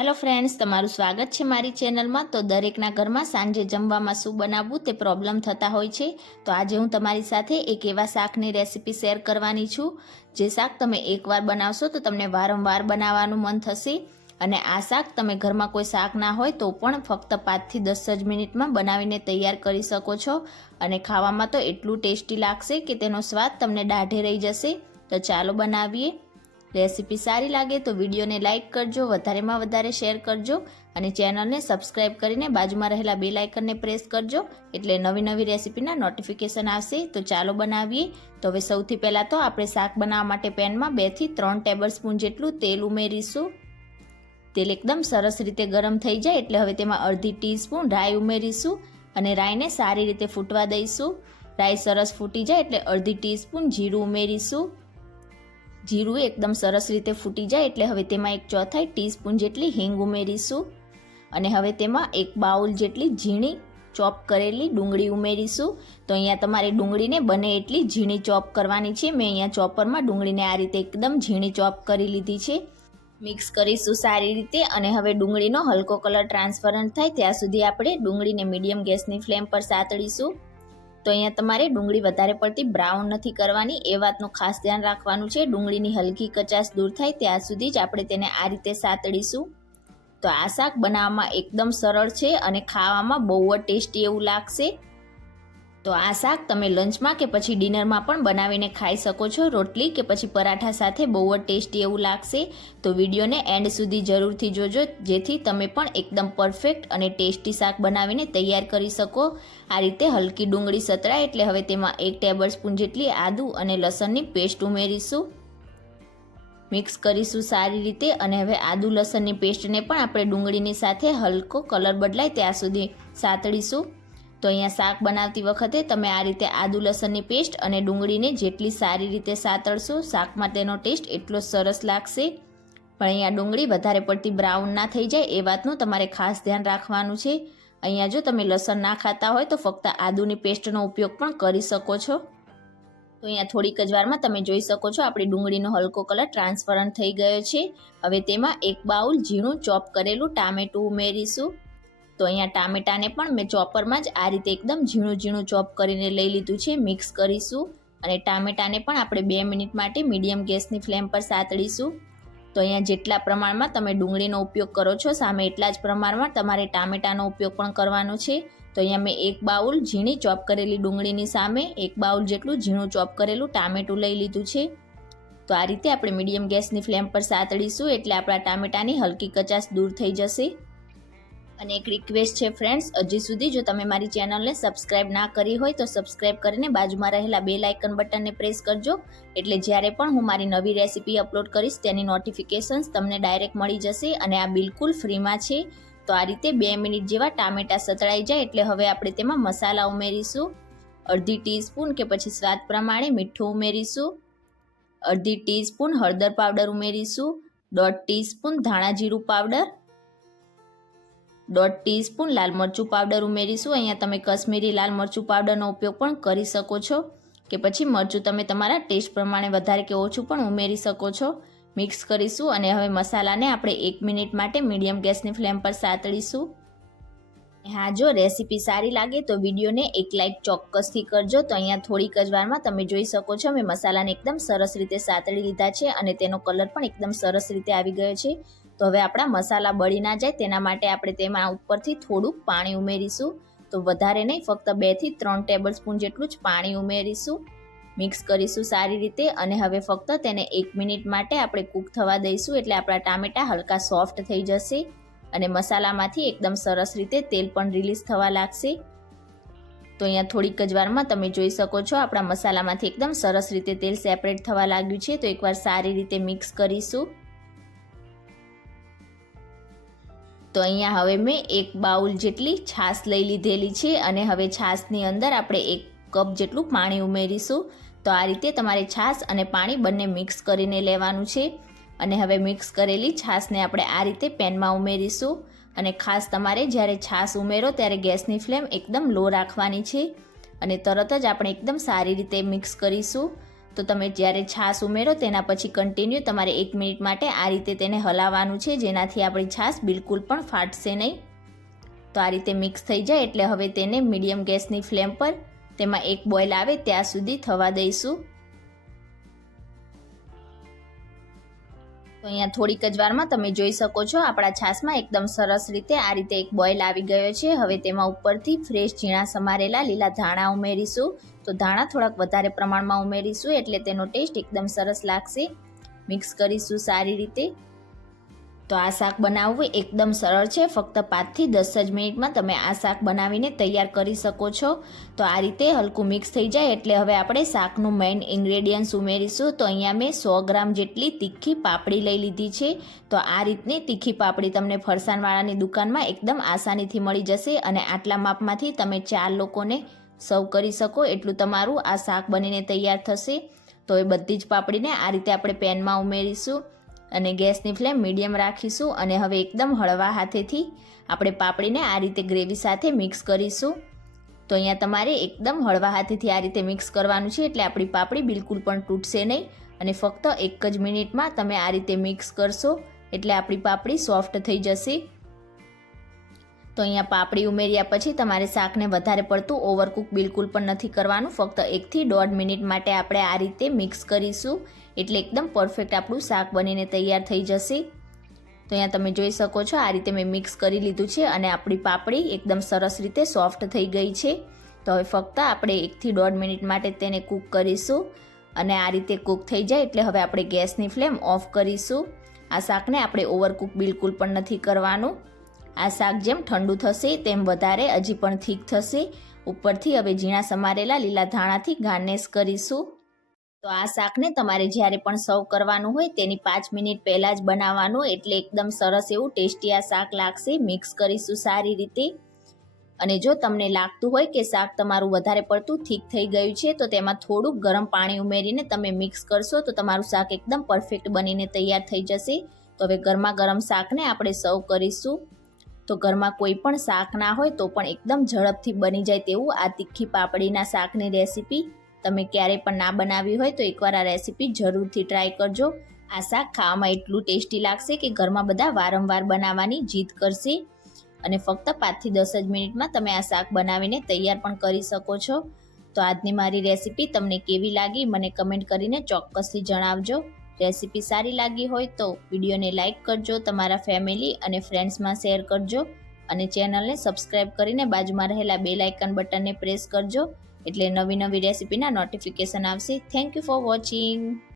Hello friends, તમારું સ્વાગત છે મારી ચેનલમાં। તો દરેકના ઘરમાં સાંજે જમવામાં શું બનાવવું તે પ્રોબ્લેમ થતા હોય છે। તો આજે હું તમારી સાથે એક એવા શાકની રેસીપી શેર કરવાની છું જે શાક તમે એકવાર બનાવશો તો તમને વારંવાર બનાવવાનું મન થશે। અને આ શાક તમે ઘરમાં કોઈ શાક ના હોય તો પણ ફક્ત 5 થી 10 જ મિનિટમાં બનાવીને તૈયાર કરી શકો છો અને ખાવામાં તો એટલું ટેસ્ટી લાગશે કે તેનો સ્વાદ તમને દાઢે રહી જશે। તો ચાલો બનાવીએ। રેસીપી સારી લાગે તો વિડીયોને લાઇક કરજો, વધારેમાં વધારે શેર કરજો અને ચેનલને સબસ્ક્રાઇબ કરીને બાજુમાં રહેલા બેલ આઇકનને પ્રેસ કરજો એટલે નવી રેસીપીના નોટિફિકેશન આવશે। તો ચાલો બનાવીએ। તો હવે સૌથી પહેલાં તો આપણે શાક બનાવવા માટે પેનમાં 2 થી 3 ટેબલસ્પૂન જેટલું તેલ ઉમેરીશું। તેલ એકદમ સરસ રીતે ગરમ થઈ જાય એટલે હવે તેમાં અડધી ટીસ્પૂન રાઈ ઉમેરીશું અને રાઈને સારી રીતે ફૂટવા દઈશું। રાઈ સરસ ફૂટી જાય એટલે અડધી ટીસ્પૂન જીરું ઉમેરીશું। જીરું એકદમ સરસ રીતે ફૂટી જાય એટલે હવે તેમાં 1/4 ટીસ્પૂન જેટલી હિંગ ઉમેરીશું અને હવે તેમાં 1 બાઉલ જેટલી ઝીણી ચોપ કરેલી ડુંગળી ઉમેરીશું। તો અહીંયા તમારે ડુંગળીને બને એટલી ઝીણી ચોપ કરવાની છે। મેં અહીંયા ચોપરમાં ડુંગળીને આ રીતે એકદમ ઝીણી ચોપ કરી લીધી છે। મિક્સ કરીશું સારી રીતે અને હવે ડુંગળીનો હલકો કલર ટ્રાન્સપરન્ટ થાય ત્યાં સુધી આપણે ડુંગળીને મીડિયમ ગેસની ફ્લેમ પર સાતળીશું। તો અહીંયા તમારે ડુંગળી વધારે પડતી બ્રાઉન નથી કરવાની, એ વાતનું ખાસ ધ્યાન રાખવાનું છે। ડુંગળીની હલકી કચાશ દૂર થાય ત્યાં સુધી જ આપણે તેને આ રીતે સાતળીશું। તો આ શાક બનાવવામાં એકદમ સરળ છે અને ખાવામાં બહુ જ ટેસ્ટી એવું લાગશે। તો આ શાક તમે લંચમાં કે પછી ડિનરમાં પણ બનાવીને ખાઈ શકો છો, રોટલી કે પછી પરાઠા સાથે બહુ જ ટેસ્ટી એવું લાગશે। તો વિડીયોને એન્ડ સુધી જરૂરથી જોજો જેથી તમે પણ એકદમ પરફેક્ટ અને ટેસ્ટી શાક બનાવીને તૈયાર કરી શકો। આ રીતે હલકી ડુંગળી સતળાય એટલે હવે તેમાં 1 ટેબલસ્પૂન જેટલી આદુ અને લસણની પેસ્ટ ઉમેરીશું। મિક્સ કરીશું સારી રીતે અને હવે આદુ લસણની પેસ્ટને પણ આપણે ડુંગળીની સાથે હલકો કલર બદલાય ત્યાં સુધી સાતળીશું। તો અહીંયા શાક બનાવતી વખતે તમે આ રીતે આદુ લસણની પેસ્ટ અને ડુંગળીને જેટલી સારી રીતે સાતળશો શાકમાં તેનો ટેસ્ટ એટલો સરસ લાગશે। પણ અહીંયા ડુંગળી વધારે પડતી બ્રાઉન ના થઈ જાય એ વાતનું તમારે ખાસ ધ્યાન રાખવાનું છે। અહીંયા જો તમે લસણ ના ખાતા હોય તો ફક્ત આદુની પેસ્ટનો ઉપયોગ પણ કરી શકો છો। તો અહીંયા થોડીક જ વારમાં તમે જોઈ શકો છો આપણી ડુંગળીનો હલકો કલર ટ્રાન્સપરન્ટ થઈ ગયો છે। હવે તેમાં 1 બાઉલ ઝીણું ચોપ કરેલું ટામેટું ઉમેરીશું। તો અહીંયા ટામેટાને પણ મેં ચોપરમાં જ આ રીતે એકદમ ઝીણું ચોપ કરીને લઈ લીધું છે। મિક્સ કરીશું અને ટામેટાને પણ આપણે 2 મિનિટ માટે મીડિયમ ગેસની ફ્લેમ પર સાતળીશું। તો અહીંયા જેટલા પ્રમાણમાં તમે ડુંગળીનો ઉપયોગ કરો છો સામે એટલા જ પ્રમાણમાં તમારે ટામેટાનો ઉપયોગ પણ કરવાનો છે। તો અહીંયા મેં 1 બાઉલ ઝીણી ચોપ કરેલી ડુંગળીની સામે 1 બાઉલ જેટલું ઝીણું ચોપ કરેલું ટામેટું લઈ લીધું છે। તો આ રીતે આપણે મીડિયમ ગેસની ફ્લેમ પર સાતળીશું એટલે આપણા ટામેટાની હલકી કચાશ દૂર થઈ જશે। અને એક રિક્વેસ્ટ છે ફ્રેન્ડ્સ, હજી સુધી જો તમે મારી ચેનલને સબસ્ક્રાઇબ ના કરી હોય તો સબસ્ક્રાઇબ કરીને બાજુમાં રહેલા બેલ આઇકન બટનને પ્રેસ કરજો એટલે જ્યારે પણ હું મારી નવી રેસીપી અપલોડ કરીશ તેની નોટિફિકેશન્સ તમને ડાયરેક્ટ મળી જશે અને આ બિલકુલ ફ્રીમાં છે। તો આ રીતે 2 મિનિટ જેવા ટામેટા સતળાઈ જાય એટલે હવે આપણે તેમાં મસાલા ઉમેરીશું। અડધી ટીસ્પૂન કે પછી સ્વાદ પ્રમાણે મીઠું ઉમેરીશું, અડધી ટીસ્પૂન હળદર પાવડર ઉમેરીશું, 1/2 ટીસ્પૂન ધાણા જીરું પાવડર, 1/2 ટીસ્પૂન લાલ મરચું પાવડર ઉમેરીશું। અહીંયા તમે કશ્મીરી લાલ મરચું પાવડરનો ઉપયોગ પણ કરી શકો છો કે પછી મરચું તમે તમારા ટેસ્ટ પ્રમાણે વધારે કે ઓછું પણ ઉમેરી શકો છો। મિક્સ કરીશું અને હવે મસાલાને આપણે 1 મિનિટ માટે મીડિયમ ગેસની ફ્લેમ પર સાતળીશું। હા, જો રેસીપી સારી લાગે તો વિડીયોને એક લાઇક ચોક્કસથી કરજો। તો અહીંયા થોડીક જ વારમાં તમે જોઈ શકો છો મેં મસાલાને એકદમ સરસ રીતે સાતળી લીધા છે અને તેનો કલર પણ એકદમ સરસ રીતે આવી ગયો છે। તો હવે આપણા મસાલા બળી ના જાય તેના માટે આપણે તેમાં ઉપરથી થોડુંક પાણી ઉમેરીશું। તો વધારે નહીં, ફક્ત 2 થી 3 ટેબલસ્પૂન જેટલું જ પાણી ઉમેરીશું। મિક્સ કરીશું સારી રીતે અને હવે ફક્ત તેને 1 મિનિટ માટે આપણે કૂક થવા દઈશું એટલે આપણા ટામેટા હલકા સોફ્ટ થઈ જશે અને મસાલામાંથી એકદમ સરસ રીતે તેલ પણ રિલીઝ થવા લાગશે। તો અહીંયા થોડીક જ વારમાં તમે જોઈ શકો છો આપણા મસાલામાંથી એકદમ સરસ રીતે તેલ સેપરેટ થવા લાગ્યું છે। તો એકવાર સારી રીતે મિક્સ કરીશું। તો અહીંયા હવે મેં 1 બાઉલ જેટલી છાશ લઈ લીધેલી છે અને હવે છાશની અંદર આપણે 1 કપ જેટલું પાણી ઉમેરીશું। તો આ રીતે તમારે છાશ અને પાણી બંને મિક્સ કરીને લેવાનું છે અને હવે મિક્સ કરેલી છાશને આપણે આ રીતે પેનમાં ઉમેરીશું અને ખાસ તમારે જ્યારે છાશ ઉમેરો ત્યારે ગેસની ફ્લેમ એકદમ લો રાખવાની છે અને તરત જ આપણે એકદમ સારી રીતે મિક્સ કરીશું। તો તમે જ્યારે છાશ ઉમેરો તેના પછી કન્ટિન્યુ તમારે 1 મિનિટ માટે આ રીતે તેને હલાવવાનું છે, જેનાથી આપણી છાશ બિલકુલ પણ ફાટશે નહીં. તો આ રીતે મિક્સ થઈ જાય એટલે હવે તેને મીડિયમ ગેસની ફ્લેમ પર તેમાં એક બોઇલ આવે ત્યાં સુધી થવા દઈશું. તો અહીંયા થોડીક જ વારમાં તમે જોઈ શકો છો આપણા છાશમાં એકદમ સરસ રીતે આ રીતે એક બોઇલ આવી ગયો છે. હવે તેમાં ઉપરથી ફ્રેશ ઝીણા સમારેલા લીલા ધાણા ઉમેરીશું. તો ધાણા થોડાક વધારે પ્રમાણમાં ઉમેરીશું એટલે તેનો ટેસ્ટ એકદમ સરસ લાગશે. મિક્સ કરીશું સારી રીતે. તો આ શાક બનાવવું એકદમ સરળ છે. ફક્ત 5 થી 10 જ મિનિટમાં તમે આ શાક બનાવીને તૈયાર કરી શકો છો. તો આ રીતે હલકું મિક્સ થઈ જાય એટલે હવે આપણે શાકનું મેઇન ઇન્ગ્રેડિયન્ટ્સ ઉમેરીશું. તો અહીંયા મેં 100 ગ્રામ જેટલી તીખી પાપડી લઈ લીધી છે. તો આ રીતની તીખી પાપડી તમને ફરસાણવાળાની દુકાનમાં એકદમ આસાનીથી મળી જશે અને આટલા માપમાંથી તમે 4 લોકોને સર્વ કરી શકો એટલું તમારું આ શાક બનીને તૈયાર થશે. તો એ બધી જ પાપડીને આ રીતે આપણે પેનમાં ઉમેરીશું અને ગેસની ફ્લેમ મીડિયમ રાખીશું અને હવે એકદમ હળવા હાથેથી આપણે પાપડીને આ રીતે ગ્રેવી સાથે મિક્સ કરીશું. તો અહીંયા તમારે એકદમ હળવા હાથેથી આ રીતે મિક્સ કરવાનું છે એટલે આપણી પાપડી બિલકુલ પણ તૂટશે નહીં અને ફક્ત 1 જ મિનિટમાં તમે આ રીતે મિક્સ કરશો એટલે આપણી પાપડી સોફ્ટ થઈ જશે. તો અહીંયા પાપડી ઉમેર્યા પછી તમારે શાકને વધારે પડતું ઓવરકુક બિલકુલ પણ નથી કરવાનું. ફક્ત 1 થી 1.5 મિનિટ માટે આપણે આ રીતે મિક્સ કરીશું એટલે એકદમ પરફેક્ટ આપણું શાક બનીને તૈયાર થઈ જશે. તો અહીંયા તમે જોઈ શકો છો આ રીતે મેં મિક્સ કરી લીધું છે અને આપણી પાપડી એકદમ સરસ રીતે સોફ્ટ થઈ ગઈ છે. તો હવે ફક્ત આપણે 1 થી 1.5 મિનિટ માટે તેને કૂક કરીશું અને આ રીતે કૂક થઈ જાય એટલે હવે આપણે ગેસની ફ્લેમ ઓફ કરીશું. આ શાકને આપણે ઓવરકુક બિલકુલ પણ નથી કરવાનું. આ શાક જેમ ઠંડુ થશે તેમ વધારે હજી પણ થીક થશે. ઉપરથી હવે ઝીણા સમારેલા લીલા ધાણાથી ગાર્નિશ કરીશું. તો આ શાકને તમારે જ્યારે પણ સર્વ કરવાનું હોય તેની 5 મિનિટ પહેલાં જ બનાવવાનું એટલે એકદમ સરસ એવું ટેસ્ટી આ શાક લાગશે. મિક્સ કરીશું સારી રીતે અને જો તમને લાગતું હોય કે શાક તમારું વધારે પડતું થીક થઈ ગયું છે તો તેમાં થોડુંક ગરમ પાણી ઉમેરીને તમે મિક્સ કરશો તો તમારું શાક એકદમ પરફેક્ટ બનીને તૈયાર થઈ જશે. તો હવે ગરમા ગરમ શાકને આપણે સર્વ કરીશું. તો ઘરમાં કોઈ પણ શાક ના હોય તો પણ એકદમ ઝડપથી બની જાય તેવું આ તીખી પાપડીના શાકની રેસીપી તમે ક્યારેય પણ ના બનાવી હોય તો એકવાર આ રેસીપી જરૂરથી ટ્રાય કરજો. આ શાક ખાવામાં એટલું ટેસ્ટી લાગશે કે ઘરમાં બધા વારંવાર બનાવવાની જીદ કરશે અને ફક્ત 5 થી 10 જ મિનિટમાં તમે આ શાક બનાવીને તૈયાર પણ કરી શકો છો. તો આજની મારી રેસીપી તમને કેવી લાગી મને કમેન્ટ કરીને ચોક્કસથી જણાવજો. રેસીપી સારી લાગી હોય તો વિડીયોને લાઇક કરજો, તમારા ફેમિલી અને ફ્રેન્ડ્સમાં શેર કરજો અને ચેનલને સબસ્ક્રાઈબ કરીને બાજુમાં રહેલા બેલ આઇકન બટનને પ્રેસ કરજો એટલે નવી રેસીપીના નોટિફિકેશન આવશે. Thank you for watching.